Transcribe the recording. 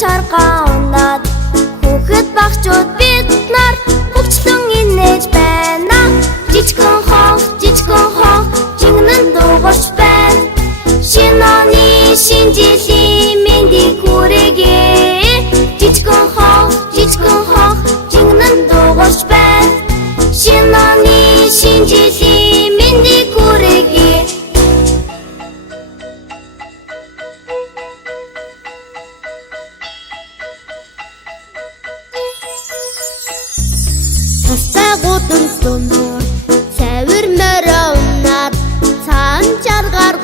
чаргаа унаад хүүхэд багчууд бид нар хөгжлөн инээж байна. Жижигхэн хонх жигнэн дуугарч байна. Шинэ оны шинэ жилийн мэндийг хүрээе. Жижигхэн хонх жигнэн дуугарч байна. Шинэ оны шинэ жилийн мэндийг хүрээе. Тастайгуудын дундуур цавир морой унаад цаан чаргаар